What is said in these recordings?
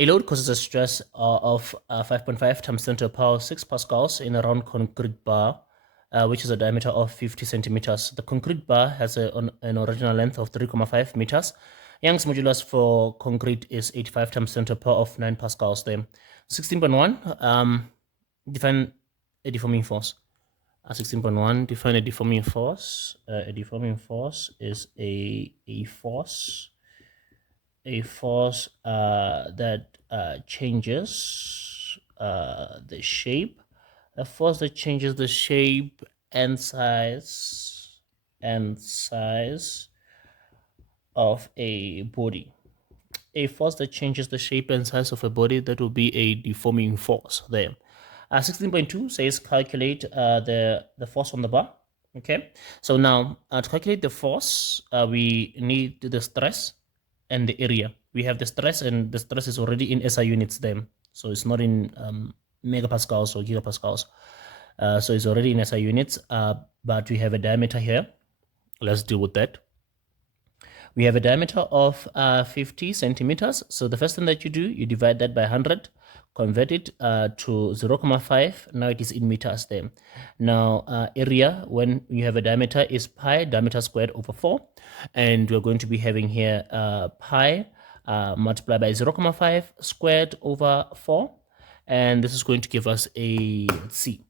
A load causes a stress of 5.5 times 10 to the power of 6 pascals in a round concrete bar, which is a diameter of 50 centimeters. The concrete bar has an original length of 3.5 meters. Young's modulus for concrete is 85 times 10 to the power of 9 pascals. There, 16.1, define a deforming force. 16.1, define a deforming force. A deforming force is a force that changes the shape, a force that changes the shape and size of a body. A force that changes the shape and size of a body, that will be a deforming force there. 16.2 says calculate the force on the bar. Okay, so now to calculate the force, we need the stress and the area. We have the stress, and the stress is already in SI units then, so it's not in megapascals or gigapascals. So it's already in SI units, but we have a diameter here. Let's deal with that. We have a diameter of 50 centimeters. So the first thing that you do, you divide that by 100, convert it to 0.5. Now it is in meters there. Now area, when you have a diameter, is pi, diameter squared over 4. And we're going to be having here pi multiplied by 0.5 squared over 4. And this is going to give us a, let's see,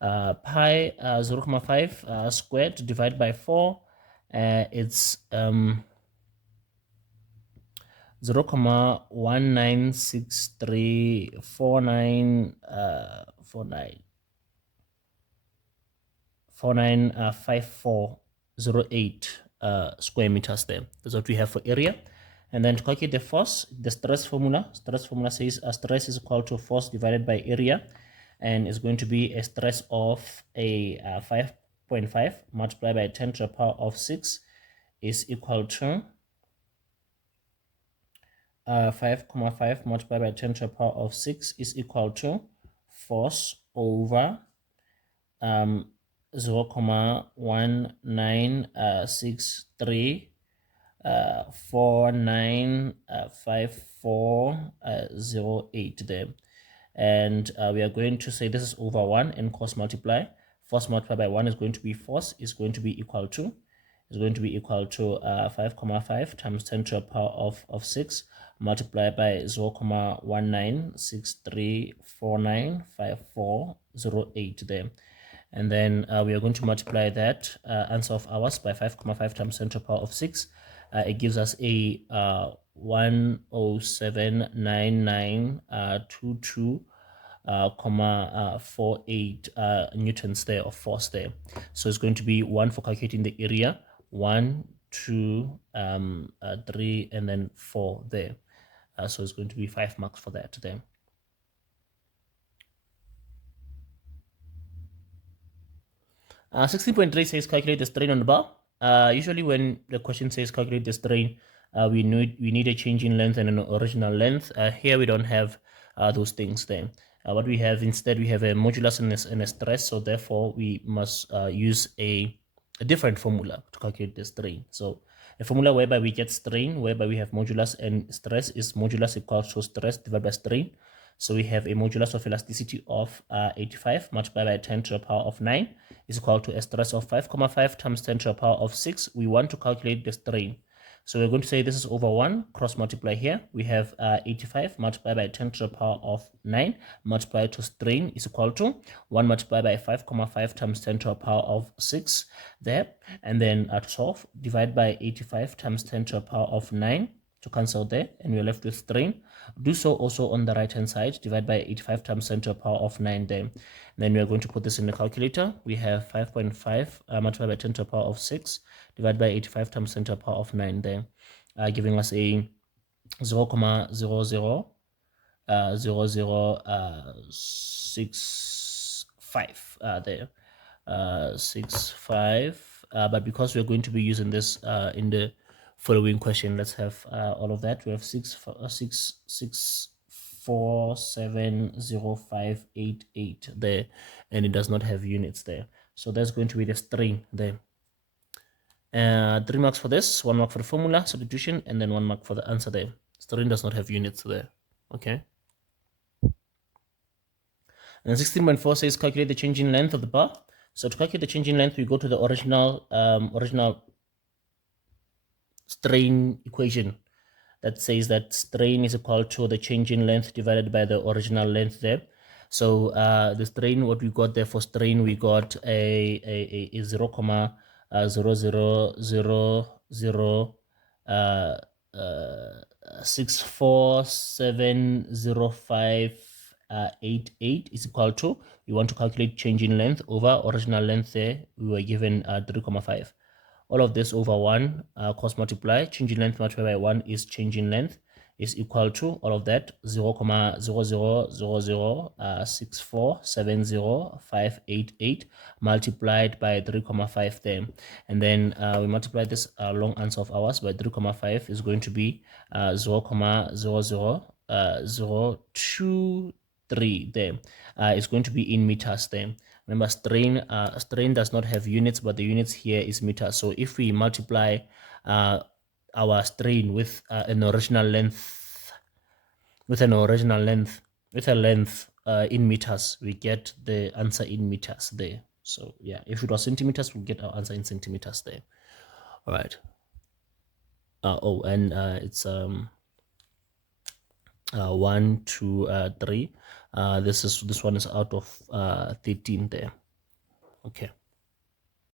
pi 0.5 squared divided by 4. It's 0.193495408 square meters there. That's what we have for area. And then to calculate the force, the stress formula says stress is equal to force divided by area, and it's going to be a stress of a 5.5 multiplied by 10 to the power of 6 is equal to 5.5 multiplied by 10 to the power of 6 is equal to force over 0.1963 495408 there. And we are going to say this is over 1 and cross multiply. Force multiplied by 1 is going to be force, is going to be equal to 5.5 times 10 to the power of 6 multiplied by 0.1963495408 there. And then we are going to multiply that answer of ours by 5.5 times 10 to the power of 6. It gives us a 1079922.48 newtons there of force there. So it's going to be 1 for calculating the area, 1, 2, 3, and then 4 there. So it's going to be 5 marks for that there. Uh, 16.3 says calculate the strain on the bar. Usually when the question says calculate the strain, we need a change in length and an original length. Here we don't have those things there. What we have instead, we have a modulus and a stress, so therefore we must use a different formula to calculate the strain. So a formula whereby we get strain, whereby we have modulus and stress, is modulus equals to stress divided by strain. So we have a modulus of elasticity of 85 multiplied by 10 to the power of 9 is equal to a stress of 5.5 times 10 to the power of 6. We want to calculate the strain. So we're going to say this is over 1, cross multiply here. We have 85 multiplied by 10 to the power of 9 multiplied to strain is equal to 1 multiplied by 5.5 times 10 to the power of 6 there. And then at 12 divide by 85 times 10 to the power of 9 to cancel there, and we're left with strain. Do so also on the right hand side, divide by 85 times 10 to the power of 9 there. Then we are going to put this in the calculator. We have 5.5 multiplied by 10 to the power of 6 divided by 85 times 10 to the power of 9 there, giving us a 0.000065 there, 65. But because we're going to be using this in the following question, let's have all of that. We have 6470588 there, and it does not have units there. So that's going to be the strain there. 3 marks for this, 1 mark for the formula substitution, and then 1 mark for the answer there. Strain does not have units there. Okay. And 16.4 says calculate the change in length of the bar. So to calculate the change in length, we go to the original strain equation that says that strain is equal to the change in length divided by the original length there. So the strain, what we got there for strain, we got a 0, 0,0000 uh, uh, 6470588 is equal to, we want to calculate change in length over original length there, we were given 3,5. All of this over 1 cross multiply, change in length multiplied by 1 is change in length, is equal to all of that 0,00006470,588 multiplied by 3,5 there. And then we multiply this long answer of ours by 3,5 is going to be 0,00023 there. It's going to be in meters there. Remember, strain does not have units, but the units here is meters. So if we multiply our strain with an original length, with a length in meters, we get the answer in meters there. So yeah, if it was centimeters, we'll get our answer in centimeters there. All right. It's 1, 2, 3. This one is out of 13 there. Okay.